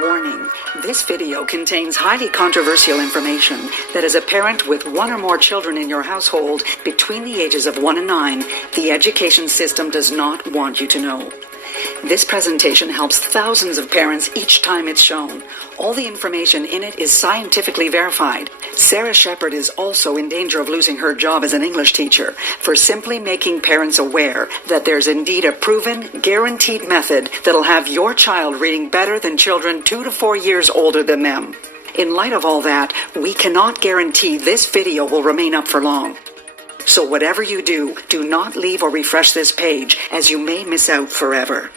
Warning, this video contains highly controversial information that as a parent with one or more children in your household between the ages of 1 and 9, the education system does not want you to know. This presentation helps thousands of parents each time it's shown. All the information in it is scientifically verified. Sarah Shepard is also in danger of losing her job as an English teacher for simply making parents aware that there's indeed a proven, guaranteed method that'll have your child reading better than children 2 to 4 years older than them. In light of all that, we cannot guarantee this video will remain up for long. So whatever you do, do not leave or refresh this page, as you may miss out forever.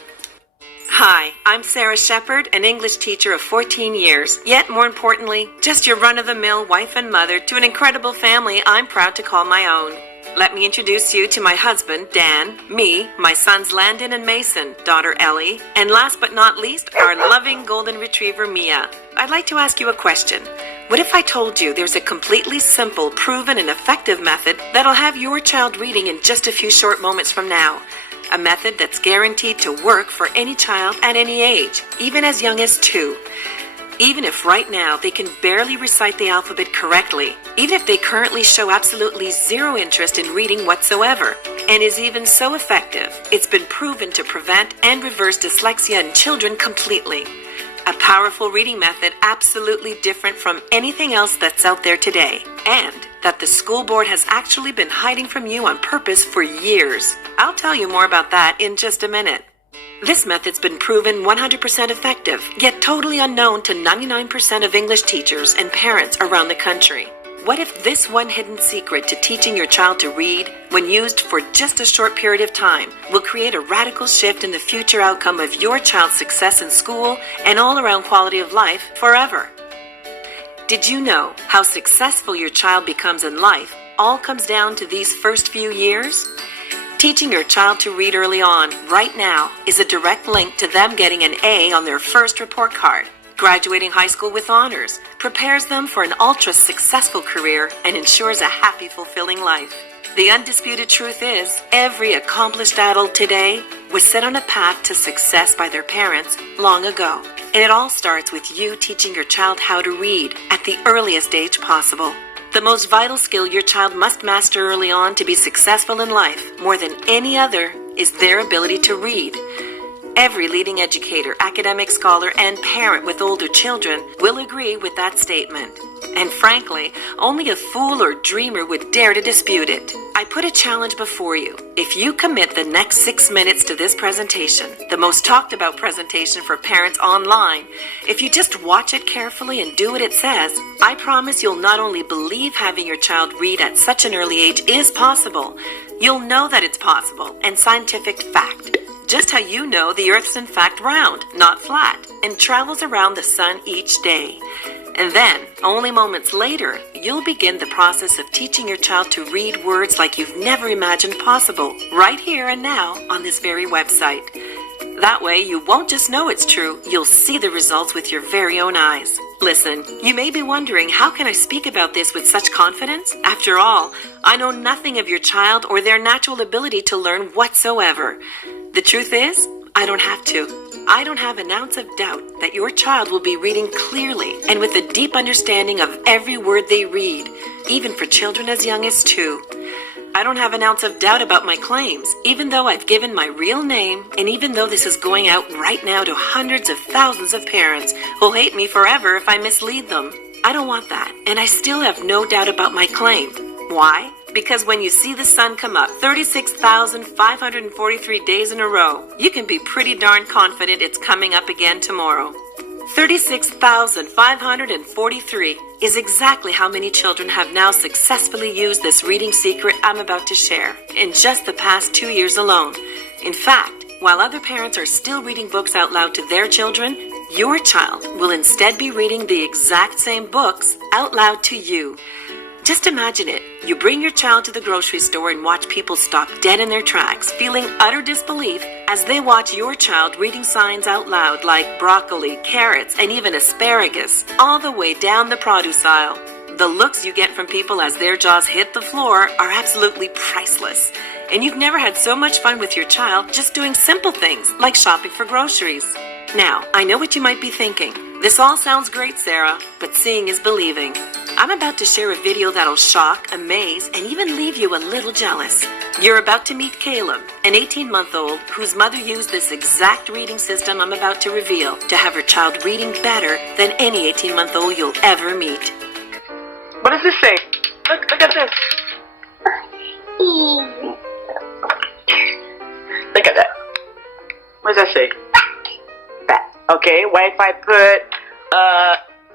Hi, I'm Sarah Shepard, an English teacher of 14 years, yet more importantly, just your run-of-the-mill wife and mother to an incredible family I'm proud to call my own. Let me introduce you to my husband, Dan, me, my sons Landon and Mason, daughter Ellie, and last but not least, our loving golden retriever, Mia. I'd like to ask you a question. What if I told you there's a completely simple, proven, and effective method that'll have your child reading in just a few short moments from now? A method that's guaranteed to work for any child at any age, even as young as 2. Even if right now they can barely recite the alphabet correctly, even if they currently show absolutely zero interest in reading whatsoever, and is even so effective, it's been proven to prevent and reverse dyslexia in children completely. A powerful reading method absolutely different from anything else that's out there today, and that the school board has actually been hiding from you on purpose for years. I'll tell you more about that in just a minute. This method's been proven 100% effective, yet totally unknown to 99% of English teachers and parents around the country. What if this one hidden secret to teaching your child to read, when used for just a short period of time, will create a radical shift in the future outcome of your child's success in school and all-around quality of life forever? Did you know how successful your child becomes in life all comes down to these first few years? Teaching your child to read early on, right now, is a direct link to them getting an A on their first report card. Graduating high school with honors prepares them for an ultra-successful career and ensures a happy, fulfilling life. The undisputed truth is, every accomplished adult today was set on a path to success by their parents long ago. And it all starts with you teaching your child how to read at the earliest age possible. The most vital skill your child must master early on to be successful in life, more than any other, is their ability to read. Every leading educator, academic scholar, and parent with older children will agree with that statement. And frankly, only a fool or dreamer would dare to dispute it. I put a challenge before you. If you commit the next 6 minutes to this presentation, the most talked about presentation for parents online, if you just watch it carefully and do what it says, I promise you'll not only believe having your child read at such an early age is possible, you'll know that it's possible and scientific fact. Just how you know the Earth's in fact round, not flat, and travels around the sun each day. And then, only moments later, you'll begin the process of teaching your child to read words like you've never imagined possible, right here and now on this very website. That way, you won't just know it's true, you'll see the results with your very own eyes. Listen, you may be wondering, how can I speak about this with such confidence? After all, I know nothing of your child or their natural ability to learn whatsoever. The truth is, I don't have to. I don't have an ounce of doubt that your child will be reading clearly and with a deep understanding of every word they read, even for children as young as 2. I don't have an ounce of doubt about my claims, even though I've given my real name, and even though this is going out right now to hundreds of thousands of parents who'll hate me forever if I mislead them. I don't want that, and I still have no doubt about my claim. Why? Because when you see the sun come up 36,543 days in a row, you can be pretty darn confident it's coming up again tomorrow. 36,543 is exactly how many children have now successfully used this reading secret I'm about to share in just the past 2 years alone. In fact, while other parents are still reading books out loud to their children, your child will instead be reading the exact same books out loud to you. Just imagine it. You bring your child to the grocery store and watch people stop dead in their tracks, feeling utter disbelief as they watch your child reading signs out loud like broccoli, carrots, and even asparagus, all the way down the produce aisle. The looks you get from people as their jaws hit the floor are absolutely priceless. And you've never had so much fun with your child just doing simple things like shopping for groceries. Now, I know what you might be thinking. This all sounds great, Sarah, but seeing is believing. I'm about to share a video that'll shock, amaze, and even leave you a little jealous. You're about to meet Caleb, an 18-month-old whose mother used this exact reading system I'm about to reveal to have her child reading better than any 18-month-old you'll ever meet. What does this say? Look at this. Look at that. What does that say? Bat. Okay, what if I put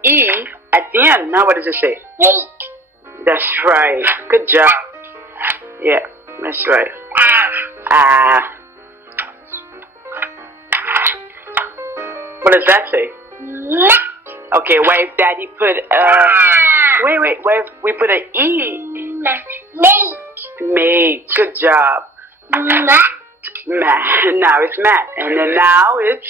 E at the end? Now what does it say? Mate. That's right. Good job. Yeah, that's right. What does that say? Okay, what if Daddy put wait, what if we put an E? Mate. Mate. Good job. Mat. Matt. Now it's Matt. And then now it's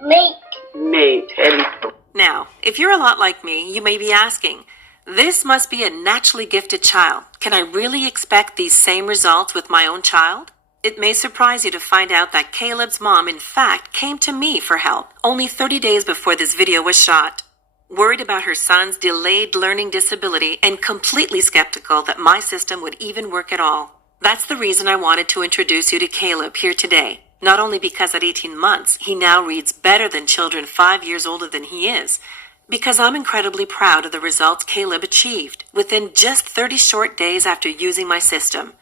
Mate. mate. And Now, if you're a lot like me, you may be asking, this must be a naturally gifted child. Can I really expect these same results with my own child? It may surprise you to find out that Caleb's mom, in fact, came to me for help only 30 days before this video was shot. Worried about her son's delayed learning disability and completely skeptical that my system would even work at all. That's the reason I wanted to introduce you to Caleb here today. Not only because at 18 months, he now reads better than children 5 years older than he is, because I'm incredibly proud of the results Caleb achieved within just 30 short days after using my system.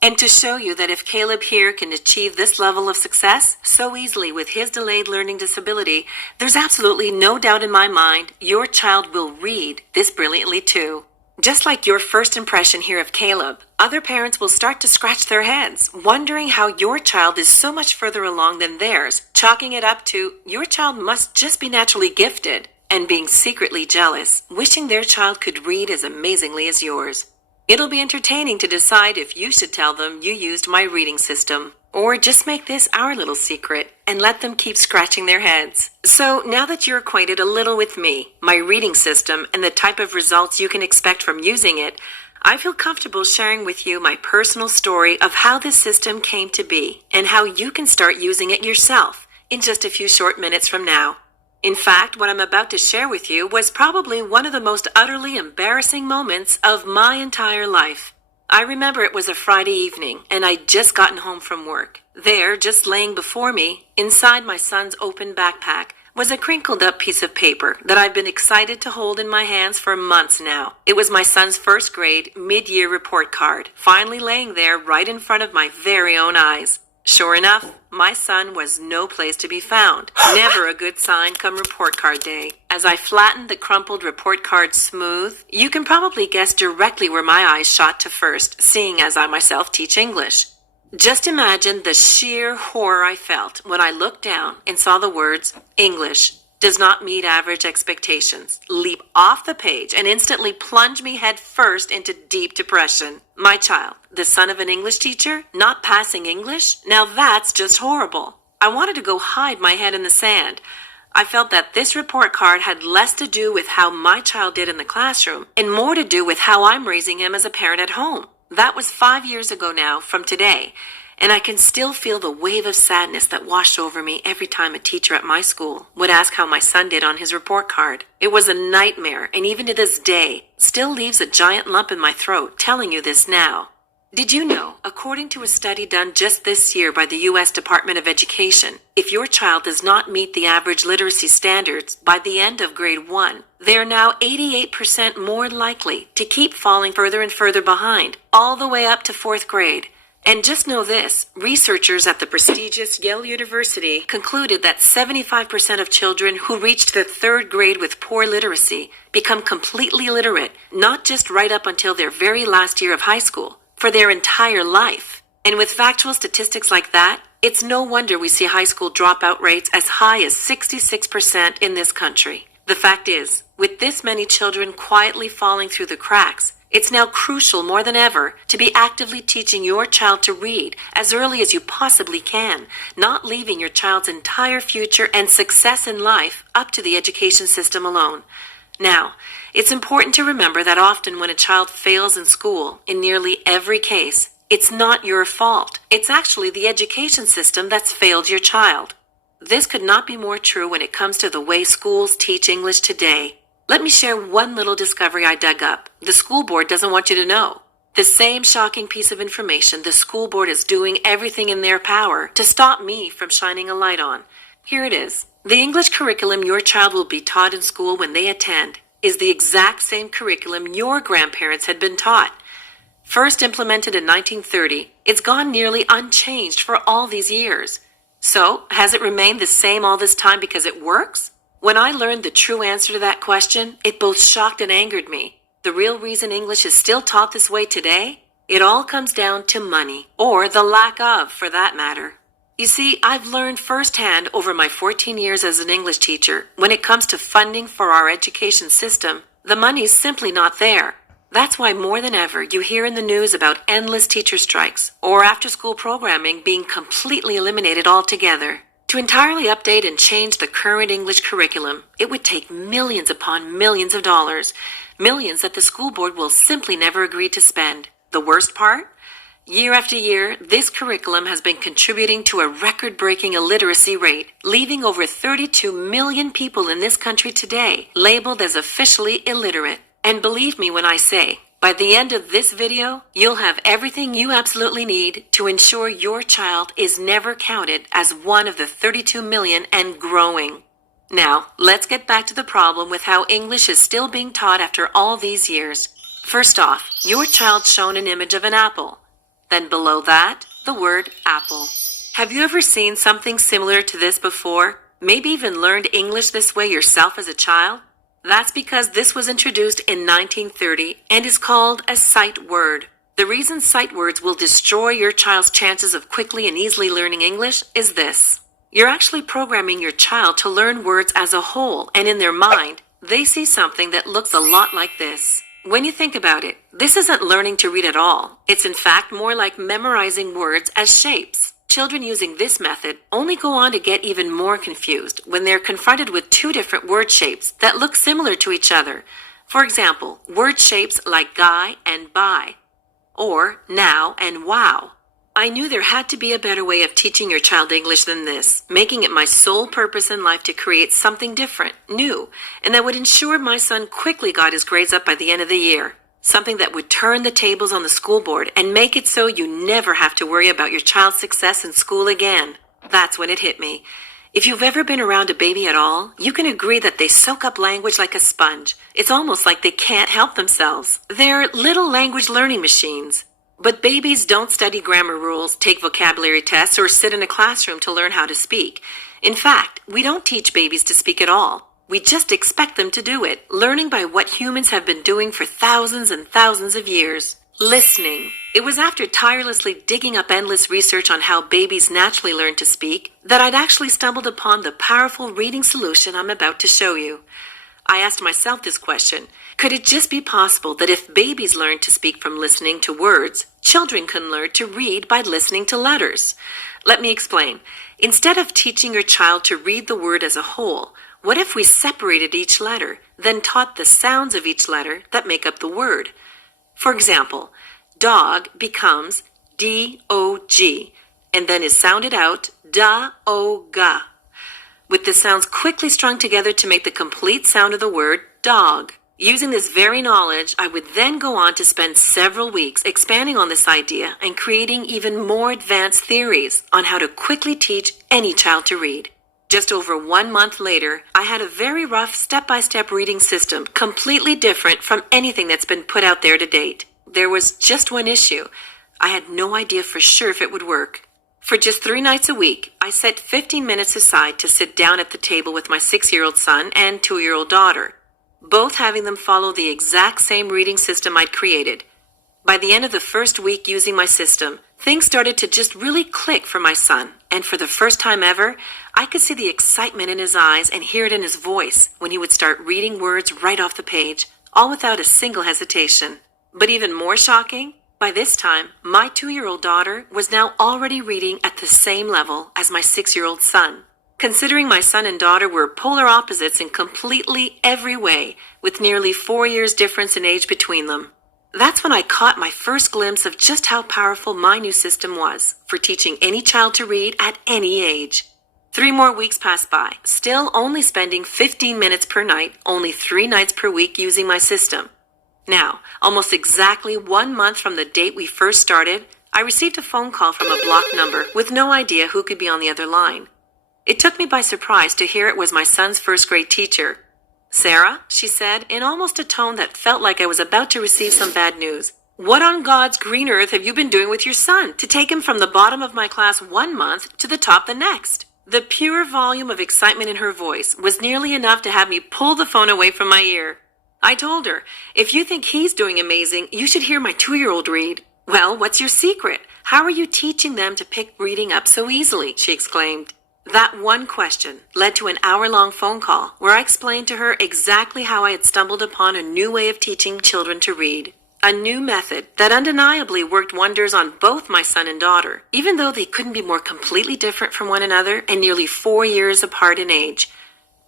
And to show you that if Caleb here can achieve this level of success so easily with his delayed learning disability, there's absolutely no doubt in my mind your child will read this brilliantly too. Just like your first impression here of Caleb, other parents will start to scratch their heads, wondering how your child is so much further along than theirs, chalking it up to your child must just be naturally gifted, and being secretly jealous, wishing their child could read as amazingly as yours. It'll be entertaining to decide if you should tell them you used my reading system, or just make this our little secret and let them keep scratching their heads. So now that you're acquainted a little with me, my reading system, and the type of results you can expect from using it, I feel comfortable sharing with you my personal story of how this system came to be and how you can start using it yourself in just a few short minutes from now. In fact, what I'm about to share with you was probably one of the most utterly embarrassing moments of my entire life. I remember it was a Friday evening, and I'd just gotten home from work. There, just laying before me, inside my son's open backpack, was a crinkled up piece of paper that I've been excited to hold in my hands for months now. It was my son's first grade mid-year report card, finally laying there right in front of my very own eyes. Sure enough, my son was no place to be found. Never a good sign come report card day. As I flattened the crumpled report card smooth, you can probably guess directly where my eyes shot to first, seeing as I myself teach English. Just imagine the sheer horror I felt when I looked down and saw the words, English does not meet average expectations, leap off the page and instantly plunge me head first into deep depression. My child, the son of an English teacher, not passing English? Now that's just horrible. I wanted to go hide my head in the sand. I felt that this report card had less to do with how my child did in the classroom and more to do with how I'm raising him as a parent at home. That was 5 years ago now from today, and I can still feel the wave of sadness that washed over me every time a teacher at my school would ask how my son did on his report card. It was a nightmare, and even to this day, still leaves a giant lump in my throat telling you this now. Did you know, according to a study done just this year by the U.S. Department of Education, if your child does not meet the average literacy standards by the end of grade 1, they are now 88% more likely to keep falling further and further behind, all the way up to 4th grade. And just know this, researchers at the prestigious Yale University concluded that 75% of children who reached the 3rd grade with poor literacy become completely literate, not just right up until their very last year of high school, for their entire life. And with factual statistics like that, it's no wonder we see high school dropout rates as high as 66% in this country. The fact is, with this many children quietly falling through the cracks, it's now crucial more than ever to be actively teaching your child to read as early as you possibly can, not leaving your child's entire future and success in life up to the education system alone. Now, it's important to remember that often when a child fails in school, in nearly every case, it's not your fault. It's actually the education system that's failed your child. This could not be more true when it comes to the way schools teach English today. Let me share one little discovery I dug up. The school board doesn't want you to know. The same shocking piece of information the school board is doing everything in their power to stop me from shining a light on. Here it is. The English curriculum your child will be taught in school when they attend is the exact same curriculum your grandparents had been taught. First implemented in 1930, it's gone nearly unchanged for all these years. So, has it remained the same all this time because it works? When I learned the true answer to that question, it both shocked and angered me. The real reason English is still taught this way today? It all comes down to money, or the lack of, for that matter. You see, I've learned firsthand over my 14 years as an English teacher, when it comes to funding for our education system, the money's simply not there. That's why more than ever you hear in the news about endless teacher strikes or after-school programming being completely eliminated altogether. To entirely update and change the current English curriculum, it would take millions upon millions of dollars, millions that the school board will simply never agree to spend. The worst part? Year after year, this curriculum has been contributing to a record-breaking illiteracy rate, leaving over 32 million people in this country today labeled as officially illiterate. And believe me when I say, by the end of this video, you'll have everything you absolutely need to ensure your child is never counted as one of the 32 million and growing. Now, let's get back to the problem with how English is still being taught after all these years. First off, your child's shown an image of an apple. Then below that, the word apple. Have you ever seen something similar to this before? Maybe even learned English this way yourself as a child? That's because this was introduced in 1930 and is called a sight word. The reason sight words will destroy your child's chances of quickly and easily learning English is this. You're actually programming your child to learn words as a whole, and in their mind, they see something that looks a lot like this. When you think about it, this isn't learning to read at all. It's in fact more like memorizing words as shapes. Children using this method only go on to get even more confused when they're confronted with two different word shapes that look similar to each other. For example, word shapes like guy and buy, or now and wow. I knew there had to be a better way of teaching your child English than this, making it my sole purpose in life to create something different, new, and that would ensure my son quickly got his grades up by the end of the year. Something that would turn the tables on the school board and make it so you never have to worry about your child's success in school again. That's when it hit me. If you've ever been around a baby at all, you can agree that they soak up language like a sponge. It's almost like they can't help themselves. They're little language learning machines. But babies don't study grammar rules, take vocabulary tests, or sit in a classroom to learn how to speak. In fact, we don't teach babies to speak at all. We just expect them to do it, learning by what humans have been doing for thousands and thousands of years. Listening. It was after tirelessly digging up endless research on how babies naturally learn to speak that I'd actually stumbled upon the powerful reading solution I'm about to show you. I asked myself this question: could it just be possible that if babies learn to speak from listening to words, children can learn to read by listening to letters? Let me explain. Instead of teaching your child to read the word as a whole, what if we separated each letter, then taught the sounds of each letter that make up the word? For example, dog becomes D-O-G, and then is sounded out da-o-ga, with the sounds quickly strung together to make the complete sound of the word dog. Using this very knowledge, I would then go on to spend several weeks expanding on this idea and creating even more advanced theories on how to quickly teach any child to read. Just over 1 month later, I had a very rough step-by-step reading system, completely different from anything that's been put out there to date. There was just one issue. I had no idea for sure if it would work. For just 3 nights a week, I set 15 minutes aside to sit down at the table with my 6-year-old son and 2-year-old daughter, both having them follow the exact same reading system I'd created. By the end of the first week using my system, things started to just really click for my son, and for the first time ever, I could see the excitement in his eyes and hear it in his voice when he would start reading words right off the page, all without a single hesitation. But even more shocking, by this time, my 2-year-old daughter was now already reading at the same level as my 6-year-old son. Considering my son and daughter were polar opposites in completely every way, with nearly 4 years difference in age between them. That's when I caught my first glimpse of just how powerful my new system was for teaching any child to read at any age. 3 more weeks passed by, still only spending 15 minutes per night, only 3 nights per week using my system. Now, almost exactly 1 month from the date we first started, I received a phone call from a blocked number with no idea who could be on the other line. It took me by surprise to hear it was my son's first grade teacher. "Sarah," she said, in almost a tone that felt like I was about to receive some bad news, "what on God's green earth have you been doing with your son to take him from the bottom of my class 1 month to the top the next?" The pure volume of excitement in her voice was nearly enough to have me pull the phone away from my ear. I told her, "If you think he's doing amazing, you should hear my 2-year-old read." "Well, what's your secret? How are you teaching them to pick reading up so easily?" she exclaimed. That one question led to an hour-long phone call where I explained to her exactly how I had stumbled upon a new way of teaching children to read. A new method that undeniably worked wonders on both my son and daughter, even though they couldn't be more completely different from one another and nearly 4 years apart in age.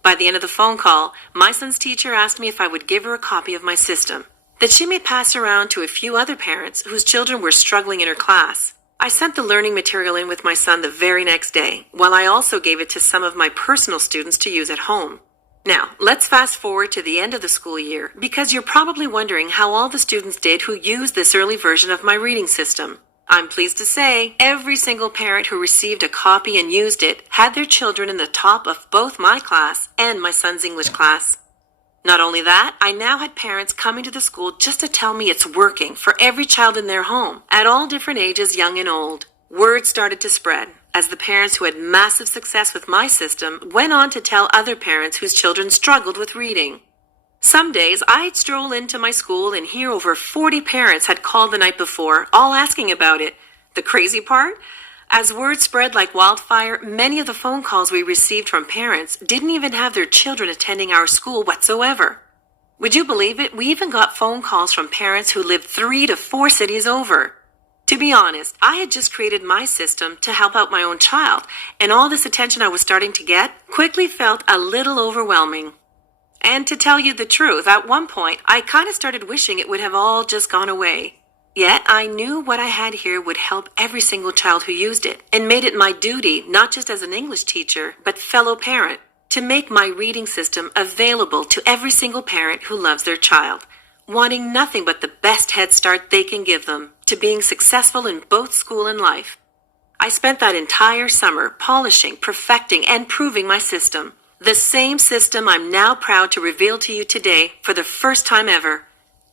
By the end of the phone call, my son's teacher asked me if I would give her a copy of my system, that she may pass around to a few other parents whose children were struggling in her class. I sent the learning material in with my son the very next day, while I also gave it to some of my personal students to use at home. Now, let's fast forward to the end of the school year, because you're probably wondering how all the students did who used this early version of my reading system. I'm pleased to say every single parent who received a copy and used it had their children in the top of both my class and my son's English class. Not only that, I now had parents coming to the school just to tell me it's working for every child in their home, at all different ages, young and old. Word started to spread, as the parents who had massive success with my system went on to tell other parents whose children struggled with reading. Some days, I'd stroll into my school and hear over 40 parents had called the night before, all asking about it. The crazy part? As word spread like wildfire, many of the phone calls we received from parents didn't even have their children attending our school whatsoever. Would you believe it? We even got phone calls from parents who lived 3 to 4 cities over. To be honest, I had just created my system to help out my own child, and all this attention I was starting to get quickly felt a little overwhelming. And to tell you the truth, at one point, I kind of started wishing it would have all just gone away. Yet I knew what I had here would help every single child who used it, and made it my duty, not just as an English teacher, but fellow parent, to make my reading system available to every single parent who loves their child, wanting nothing but the best head start they can give them to being successful in both school and life. I spent that entire summer polishing, perfecting, and proving my system. The same system I'm now proud to reveal to you today for the first time ever.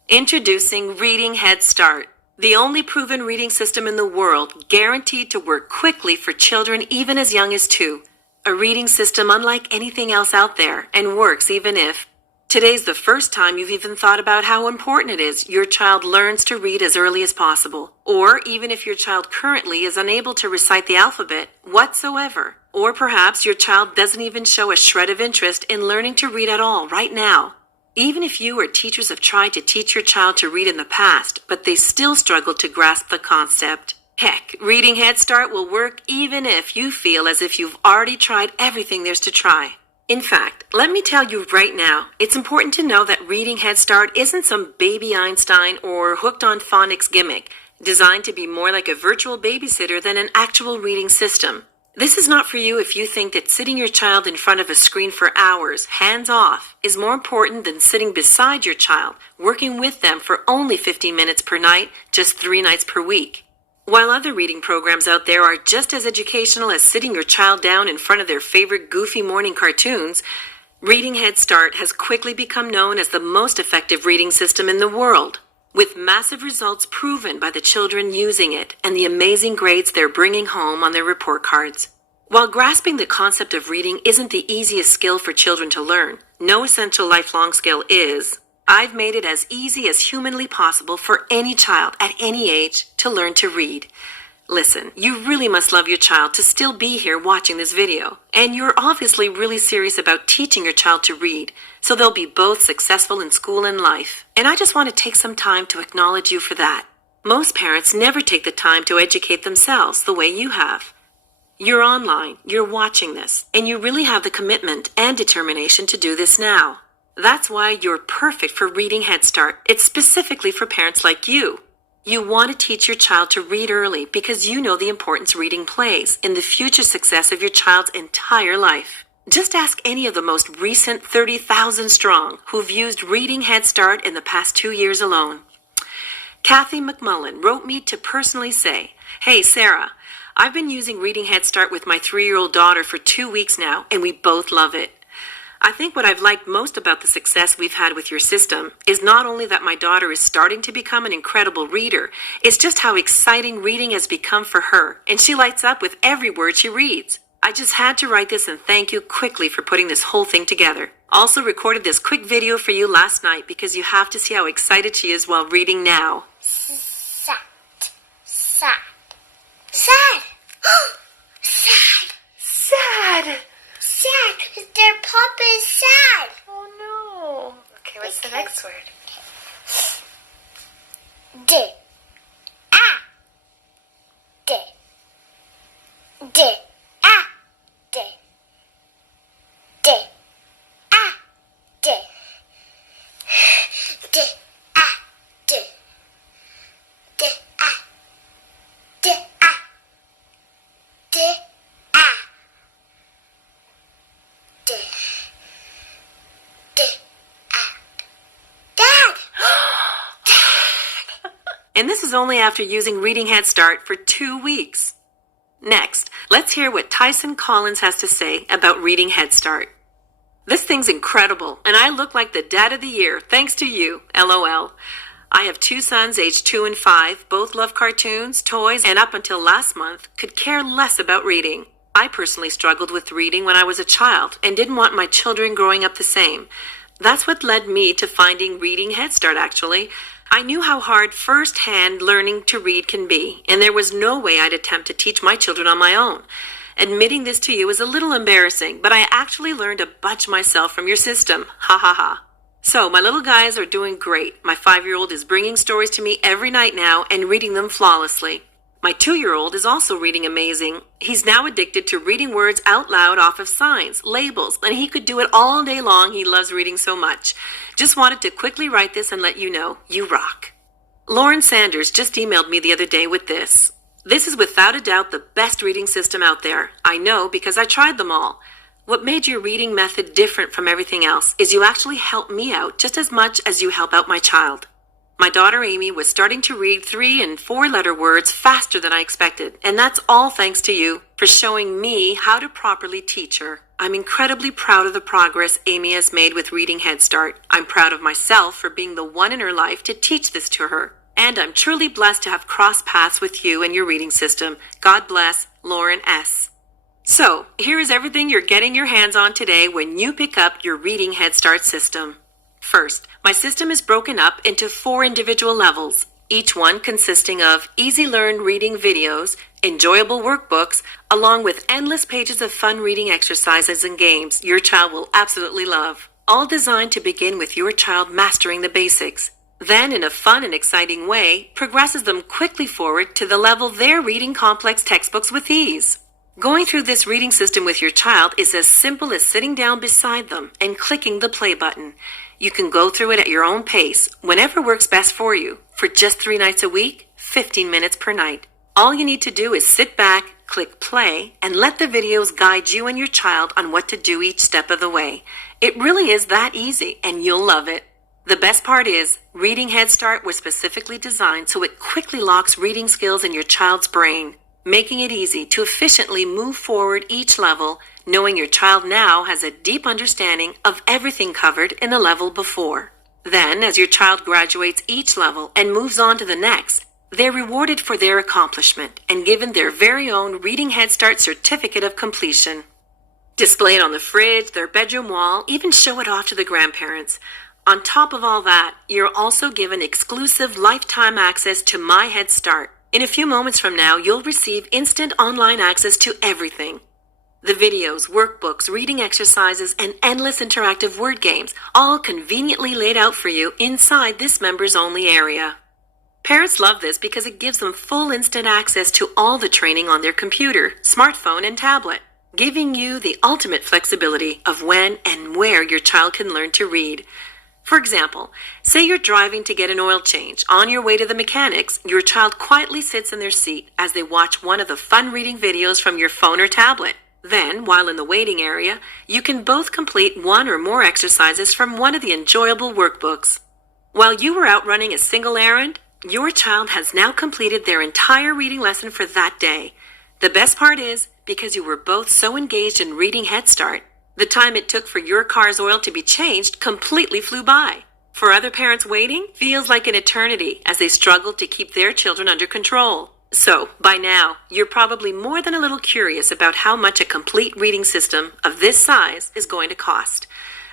Introducing Reading Head Start, the only proven reading system in the world guaranteed to work quickly for children even as young as 2. A reading system unlike anything else out there, and works even if today's the first time you've even thought about how important it is your child learns to read as early as possible, or even if your child currently is unable to recite the alphabet whatsoever, or perhaps your child doesn't even show a shred of interest in learning to read at all right now. Even if you or teachers have tried to teach your child to read in the past, but they still struggle to grasp the concept. Heck, Reading Head Start will work even if you feel as if you've already tried everything there's to try. In fact, let me tell you right now, it's important to know that Reading Head Start isn't some baby Einstein or hooked on phonics gimmick, designed to be more like a virtual babysitter than an actual reading system. This is not for you if you think that sitting your child in front of a screen for hours, hands off, is more important than sitting beside your child, working with them for only 15 minutes per night, just 3 nights per week. While other reading programs out there are just as educational as sitting your child down in front of their favorite goofy morning cartoons, Reading Head Start has quickly become known as the most effective reading system in the world, with massive results proven by the children using it and the amazing grades they're bringing home on their report cards. While grasping the concept of reading isn't the easiest skill for children to learn, no essential lifelong skill is, I've made it as easy as humanly possible for any child at any age to learn to read. Listen, you really must love your child to still be here watching this video, and you're obviously really serious about teaching your child to read, so they'll be both successful in school and life. And I just want to take some time to acknowledge you for that. Most parents never take the time to educate themselves the way you have. You're online, you're watching this, and you really have the commitment and determination to do this now. That's why you're perfect for Reading Head Start. It's specifically for parents like you. You want to teach your child to read early because you know the importance reading plays in the future success of your child's entire life. Just ask any of the most recent 30,000 strong who've used Reading Head Start in the past 2 years alone. Kathy McMullen wrote me to personally say, "Hey, Sarah, I've been using Reading Head Start with my 3-year-old daughter for 2 weeks now, and we both love it. I think what I've liked most about the success we've had with your system is not only that my daughter is starting to become an incredible reader, it's just how exciting reading has become for her, and she lights up with every word she reads. I just had to write this and thank you quickly for putting this whole thing together. Also recorded this quick video for you last night because you have to see how excited she is while reading now." Sad. Sad. Sad. Sad. Sad. Sad. Their papa is sad. Oh no. Okay, what's the next word? D. Ah. D. D. Ah. D. D. Ah. D. D. Ah. D. D. Ah. D. Ah. D. Ah. D. D. Ah. Dad! And this is only after using Reading Head Start for 2 weeks. Next, let's hear what Tyson Collins has to say about Reading Head Start. "This thing's incredible, and I look like the dad of the year, thanks to you, LOL. I have 2 sons aged 2 and 5, both love cartoons, toys, and up until last month, could care less about reading. I personally struggled with reading when I was a child and didn't want my children growing up the same. That's what led me to finding Reading Head Start, actually. I knew how hard first-hand learning to read can be, and there was no way I'd attempt to teach my children on my own. Admitting this to you is a little embarrassing, but I actually learned a bunch myself from your system. Ha ha ha. So, my little guys are doing great. My 5-year-old is bringing stories to me every night now and reading them flawlessly. My 2-year-old is also reading amazing. He's now addicted to reading words out loud off of signs, labels, and he could do it all day long. He loves reading so much. Just wanted to quickly write this and let you know, you rock." Lauren Sanders just emailed me the other day with this. "This is without a doubt the best reading system out there. I know because I tried them all. What made your reading method different from everything else is you actually help me out just as much as you help out my child. My daughter Amy was starting to read 3- and 4-letter words faster than I expected, and that's all thanks to you for showing me how to properly teach her. I'm incredibly proud of the progress Amy has made with Reading Head Start. I'm proud of myself for being the one in her life to teach this to her. And I'm truly blessed to have crossed paths with you and your reading system. God bless, Lauren S." So, here is everything you're getting your hands on today when you pick up your Reading Head Start system. First, my system is broken up into 4 individual levels, each one consisting of easy-learned reading videos, enjoyable workbooks, along with endless pages of fun reading exercises and games your child will absolutely love, all designed to begin with your child mastering the basics. Then, in a fun and exciting way, progresses them quickly forward to the level they're reading complex textbooks with ease. Going through this reading system with your child is as simple as sitting down beside them and clicking the play button. You can go through it at your own pace, whenever works best for you, for just 3 nights a week, 15 minutes per night. All you need to do is sit back, click play, and let the videos guide you and your child on what to do each step of the way. It really is that easy, and you'll love it. The best part is, Reading Head Start was specifically designed so it quickly locks reading skills in your child's brain, making it easy to efficiently move forward each level, knowing your child now has a deep understanding of everything covered in the level before. Then, as your child graduates each level and moves on to the next, they're rewarded for their accomplishment and given their very own Reading Head Start certificate of completion. Display it on the fridge, their bedroom wall, even show it off to the grandparents. On top of all that, you're also given exclusive lifetime access to My Head Start. In a few moments from now, you'll receive instant online access to everything. The videos, workbooks, reading exercises, and endless interactive word games, all conveniently laid out for you inside this members-only area. Parents love this because it gives them full instant access to all the training on their computer, smartphone, and tablet, giving you the ultimate flexibility of when and where your child can learn to read. For example, say you're driving to get an oil change. On your way to the mechanics, your child quietly sits in their seat as they watch one of the fun reading videos from your phone or tablet. Then, while in the waiting area, you can both complete one or more exercises from one of the enjoyable workbooks. While you were out running a single errand, your child has now completed their entire reading lesson for that day. The best part is, because you were both so engaged in reading Head Start, the time it took for your car's oil to be changed completely flew by. For other parents waiting, feels like an eternity as they struggle to keep their children under control. So, by now, you're probably more than a little curious about how much a complete reading system of this size is going to cost.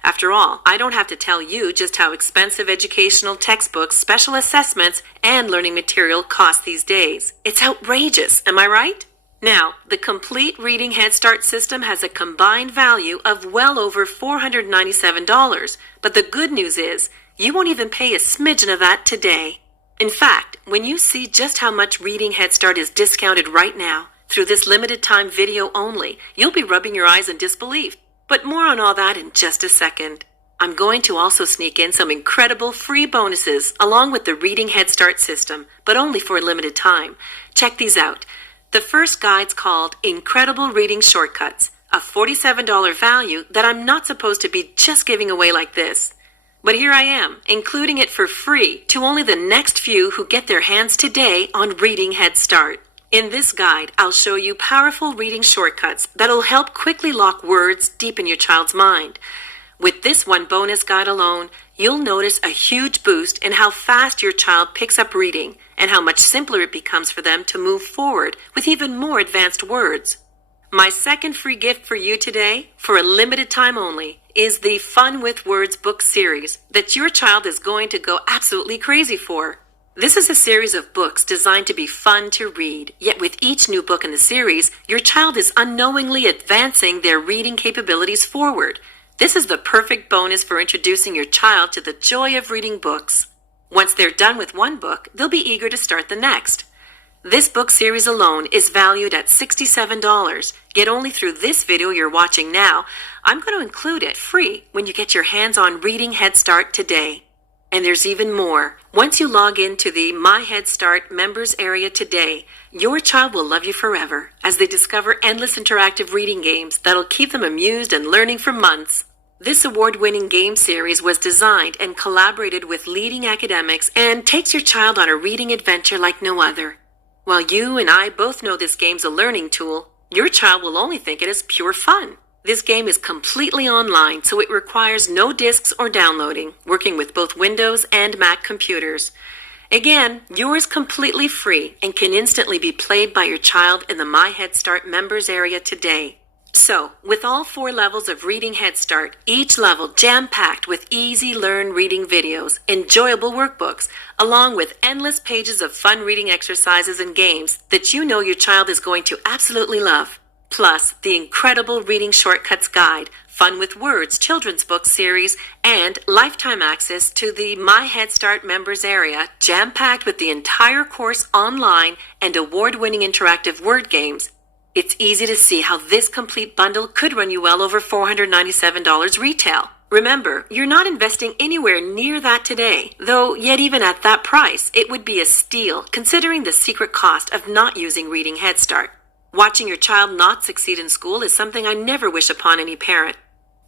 After all, I don't have to tell you just how expensive educational textbooks, special assessments, and learning material cost these days. It's outrageous, am I right? Now, the complete Reading Head Start system has a combined value of well over $497, but the good news is, you won't even pay a smidgen of that today. In fact, when you see just how much Reading Head Start is discounted right now, through this limited time video only, you'll be rubbing your eyes in disbelief. But more on all that in just a second. I'm going to also sneak in some incredible free bonuses along with the Reading Head Start system, but only for a limited time. Check these out. The first guide's called Incredible Reading Shortcuts, a $47 value that I'm not supposed to be just giving away like this. But here I am, including it for free to only the next few who get their hands today on Reading Head Start. In this guide, I'll show you powerful reading shortcuts that'll help quickly lock words deep in your child's mind. With this one bonus guide alone, you'll notice a huge boost in how fast your child picks up reading and how much simpler it becomes for them to move forward with even more advanced words. My second free gift for you today, for a limited time only, is the Fun with Words book series that your child is going to go absolutely crazy for. This is a series of books designed to be fun to read, yet with each new book in the series, your child is unknowingly advancing their reading capabilities forward. This is the perfect bonus for introducing your child to the joy of reading books. Once they're done with one book, they'll be eager to start the next. This book series alone is valued at $67, yet only through this video you're watching now, I'm going to include it free when you get your hands on Reading Head Start today. And there's even more. Once you log into the My Head Start members area today, your child will love you forever as they discover endless interactive reading games that'll keep them amused and learning for months. This award-winning game series was designed and collaborated with leading academics and takes your child on a reading adventure like no other. While you and I both know this game's a learning tool, your child will only think it is pure fun. This game is completely online, so it requires no discs or downloading, working with both Windows and Mac computers. Again, yours completely free and can instantly be played by your child in the My Head Start members area today. So, with all 4 levels of Reading Head Start, each level jam-packed with easy-learn reading videos, enjoyable workbooks, along with endless pages of fun reading exercises and games that you know your child is going to absolutely love. Plus, the incredible Reading Shortcuts Guide, Fun with Words children's book series, and lifetime access to the My Head Start members area, jam-packed with the entire course online and award-winning interactive word games. It's easy to see how this complete bundle could run you well over $497 retail. Remember, you're not investing anywhere near that today, though yet even at that price, it would be a steal considering the secret cost of not using Reading Head Start. Watching your child not succeed in school is something I never wish upon any parent.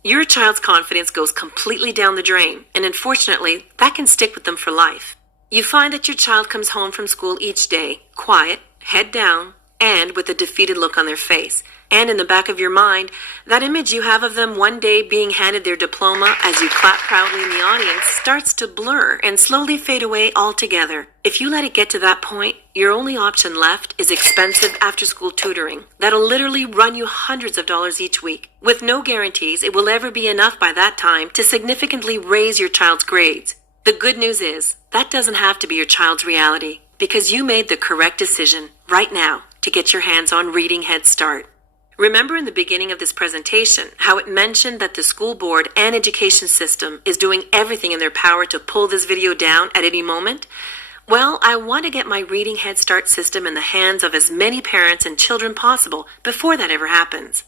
Your child's confidence goes completely down the drain, and unfortunately, that can stick with them for life. You find that your child comes home from school each day, quiet, head down, and with a defeated look on their face. And in the back of your mind, that image you have of them one day being handed their diploma as you clap proudly in the audience starts to blur and slowly fade away altogether. If you let it get to that point, your only option left is expensive after-school tutoring that'll literally run you hundreds of dollars each week, with no guarantees it will ever be enough by that time to significantly raise your child's grades. The good news is, that doesn't have to be your child's reality, because you made the correct decision right now to get your hands on Reading Head Start. Remember in the beginning of this presentation how it mentioned that the school board and education system is doing everything in their power to pull this video down at any moment? Well, I want to get my Reading Head Start system in the hands of as many parents and children possible before that ever happens.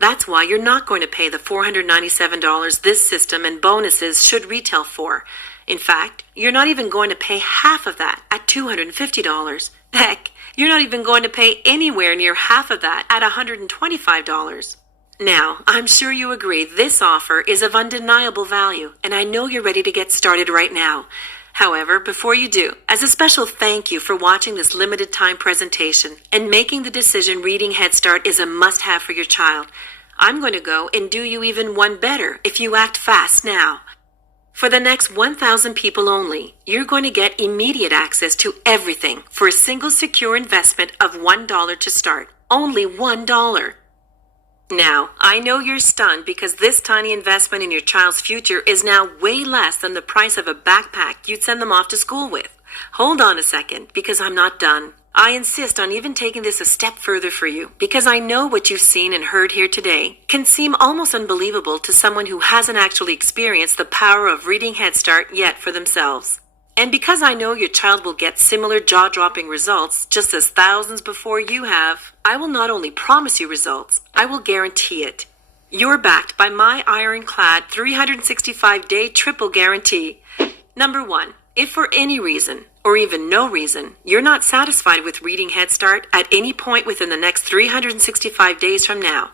That's why you're not going to pay the $497 this system and bonuses should retail for. In fact, you're not even going to pay half of that at $250. Heck, you're not even going to pay anywhere near half of that at $125. Now, I'm sure you agree this offer is of undeniable value, and I know you're ready to get started right now. However, before you do, as a special thank you for watching this limited time presentation and making the decision Reading Head Start is a must-have for your child, I'm going to go and do you even one better if you act fast now. For the next 1,000 people only, you're going to get immediate access to everything for a single secure investment of $1 to start. Only $1. Now, I know you're stunned because this tiny investment in your child's future is now way less than the price of a backpack you'd send them off to school with. Hold on a second, because I'm not done. I insist on even taking this a step further for you, because I know what you've seen and heard here today can seem almost unbelievable to someone who hasn't actually experienced the power of Reading Head Start yet for themselves. And because I know your child will get similar jaw-dropping results just as thousands before you have, I will not only promise you results, I will guarantee it. You're backed by my ironclad 365-day triple guarantee. Number 1, if for any reason, or even no reason, you're not satisfied with Reading Head Start at any point within the next 365 days from now,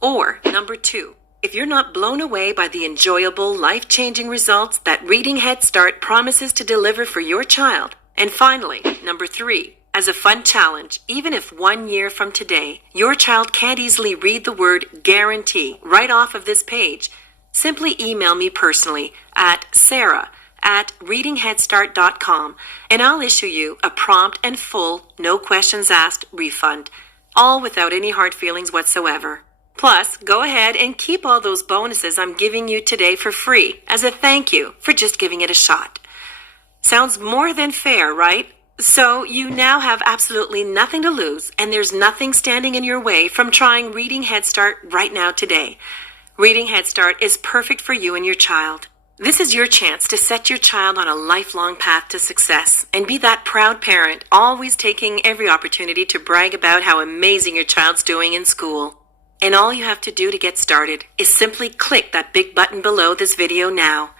or number 2, if you're not blown away by the enjoyable, life-changing results that Reading Head Start promises to deliver for your child. And finally, number 3, as a fun challenge, even if 1 year from today, your child can't easily read the word guarantee right off of this page, simply email me personally at sarah@readingheadstart.com and I'll issue you a prompt and full, no questions asked refund, all without any hard feelings whatsoever. Plus, go ahead and keep all those bonuses I'm giving you today for free as a thank you for just giving it a shot. Sounds more than fair, right? So you now have absolutely nothing to lose, and there's nothing standing in your way from trying Reading Head Start right now today. Reading Head Start is perfect for you and your child. This is your chance to set your child on a lifelong path to success and be that proud parent, always taking every opportunity to brag about how amazing your child's doing in school. And all you have to do to get started is simply click that big button below this video now.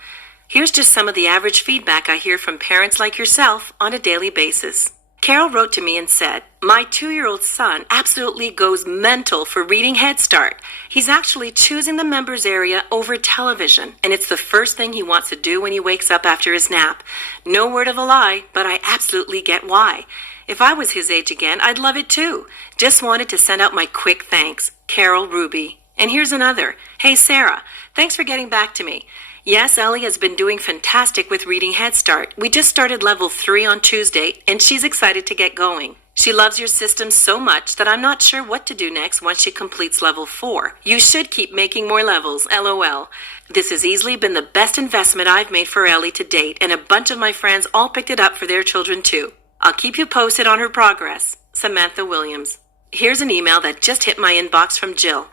Here's just some of the average feedback I hear from parents like yourself on a daily basis. Carol wrote to me and said, "My 2-year-old son absolutely goes mental for Reading Head Start. He's actually choosing the members area over television, and it's the first thing he wants to do when he wakes up after his nap. No word of a lie, but I absolutely get why. If I was his age again, I'd love it too. Just wanted to send out my quick thanks. Carol Ruby." And here's another. "Hey Sarah, thanks for getting back to me. Yes, Ellie has been doing fantastic with Reading Head Start. We just started level 3 on Tuesday, and she's excited to get going. She loves your system so much that I'm not sure what to do next once she completes level 4. You should keep making more levels, LOL. This has easily been the best investment I've made for Ellie to date, and a bunch of my friends all picked it up for their children too. I'll keep you posted on her progress. Samantha Williams." Here's an email that just hit my inbox from Jill.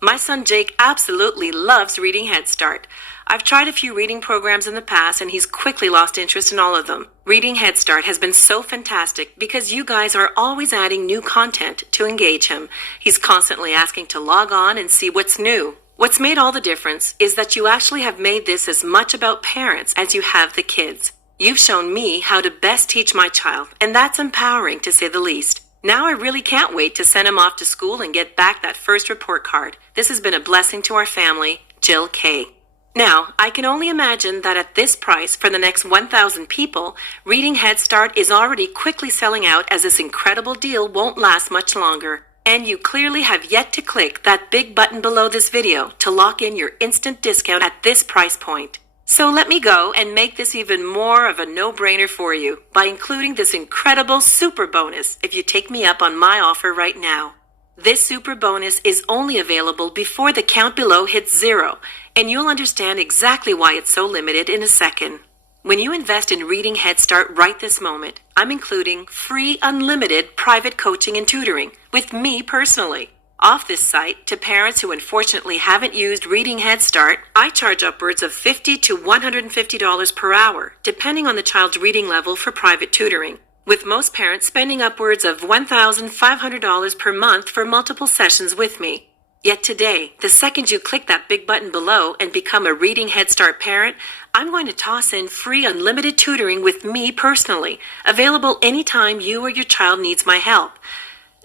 "My son Jake absolutely loves Reading Head Start. I've tried a few reading programs in the past and he's quickly lost interest in all of them. Reading Head Start has been so fantastic because you guys are always adding new content to engage him. He's constantly asking to log on and see what's new. What's made all the difference is that you actually have made this as much about parents as you have the kids. You've shown me how to best teach my child, and that's empowering to say the least. Now I really can't wait to send him off to school and get back that first report card. This has been a blessing to our family, Jill K." Now, I can only imagine that at this price for the next 1,000 people, Reading Head Start is already quickly selling out as this incredible deal won't last much longer. And you clearly have yet to click that big button below this video to lock in your instant discount at this price point. So let me go and make this even more of a no-brainer for you by including this incredible super bonus if you take me up on my offer right now. This super bonus is only available before the count below hits 0, and you'll understand exactly why it's so limited in a second. When you invest in Reading Head Start right this moment, I'm including free unlimited private coaching and tutoring with me personally. Off this site, to parents who unfortunately haven't used Reading Head Start, I charge upwards of $50 to $150 per hour, depending on the child's reading level for private tutoring, with most parents spending upwards of $1,500 per month for multiple sessions with me. Yet today, the second you click that big button below and become a Reading Head Start parent, I'm going to toss in free unlimited tutoring with me personally, available anytime you or your child needs my help.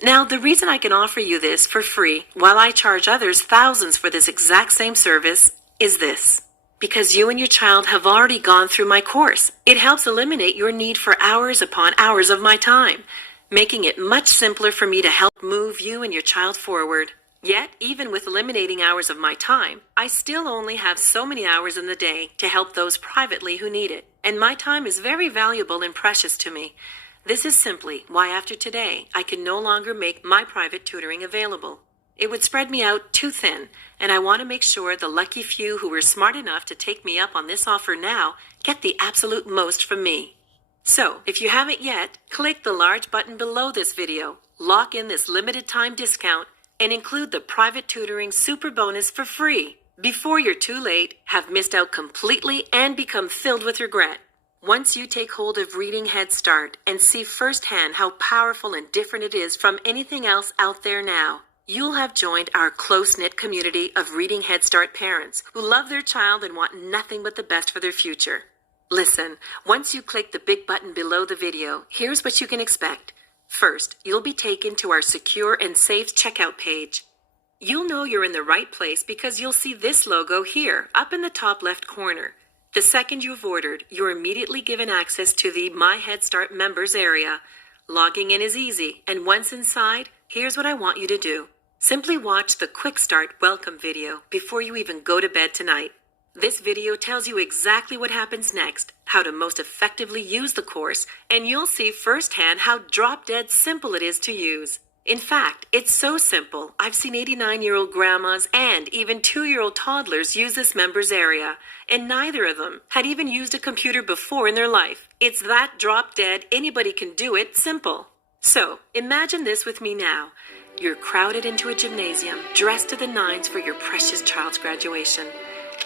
Now, the reason I can offer you this for free while I charge others thousands for this exact same service is this. Because you and your child have already gone through my course, it helps eliminate your need for hours upon hours of my time, making it much simpler for me to help move you and your child forward. Yet, even with eliminating hours of my time, I still only have so many hours in the day to help those privately who need it, and my time is very valuable and precious to me. This is simply why after today, I can no longer make my private tutoring available. It would spread me out too thin, and I want to make sure the lucky few who were smart enough to take me up on this offer now get the absolute most from me. So, if you haven't yet, click the large button below this video, lock in this limited time discount, and include the private tutoring super bonus for free before you're too late, have missed out completely, and become filled with regret. Once you take hold of Reading Head Start and see firsthand how powerful and different it is from anything else out there now, you'll have joined our close-knit community of Reading Head Start parents who love their child and want nothing but the best for their future. Listen, once you click the big button below the video, here's what you can expect. First, you'll be taken to our secure and safe checkout page. You'll know you're in the right place because you'll see this logo here, up in the top left corner. The second you've ordered, you're immediately given access to the My Head Start members area. Logging in is easy, and once inside, here's what I want you to do. Simply watch the Quick Start welcome video before you even go to bed tonight. This video tells you exactly what happens next, how to most effectively use the course, and you'll see firsthand how drop-dead simple it is to use. In fact, it's so simple, I've seen 89-year-old grandmas and even 2-year-old toddlers use this members area, and neither of them had even used a computer before in their life. It's that drop-dead, anybody can do it simple. So, imagine this with me now. You're crowded into a gymnasium, dressed to the nines for your precious child's graduation.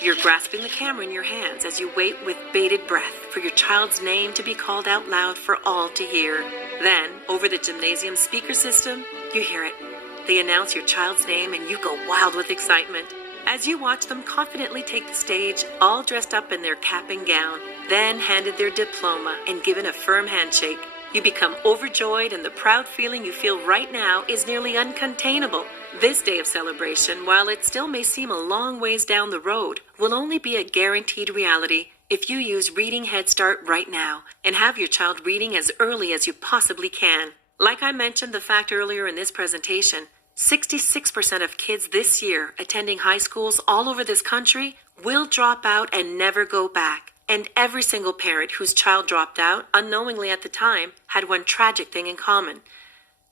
You're grasping the camera in your hands as you wait with bated breath for your child's name to be called out loud for all to hear. Then, over the gymnasium speaker system, you hear it. They announce your child's name and you go wild with excitement as you watch them confidently take the stage, all dressed up in their cap and gown, then handed their diploma and given a firm handshake. You become overjoyed, and the proud feeling you feel right now is nearly uncontainable. This day of celebration, while it still may seem a long ways down the road, will only be a guaranteed reality if you use Reading Head Start right now and have your child reading as early as you possibly can. Like I mentioned the fact earlier in this presentation, 66% of kids this year attending high schools all over this country will drop out and never go back. And every single parent whose child dropped out, unknowingly at the time, had one tragic thing in common.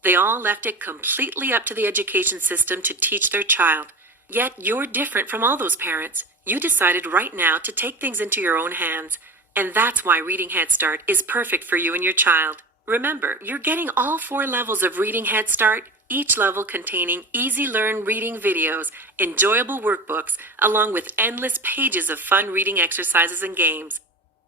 They all left it completely up to the education system to teach their child. Yet you're different from all those parents. You decided right now to take things into your own hands. And that's why Reading Head Start is perfect for you and your child. Remember, you're getting all 4 levels of Reading Head Start, each level containing easy-learn reading videos, enjoyable workbooks, along with endless pages of fun reading exercises and games.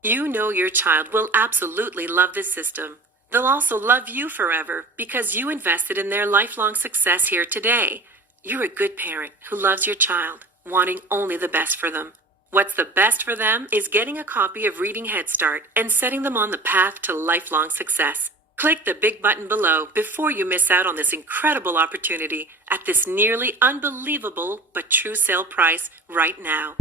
You know your child will absolutely love this system. They'll also love you forever because you invested in their lifelong success here today. You're a good parent who loves your child, wanting only the best for them. What's the best for them is getting a copy of Reading Head Start and setting them on the path to lifelong success. Click the big button below before you miss out on this incredible opportunity at this nearly unbelievable but true sale price right now.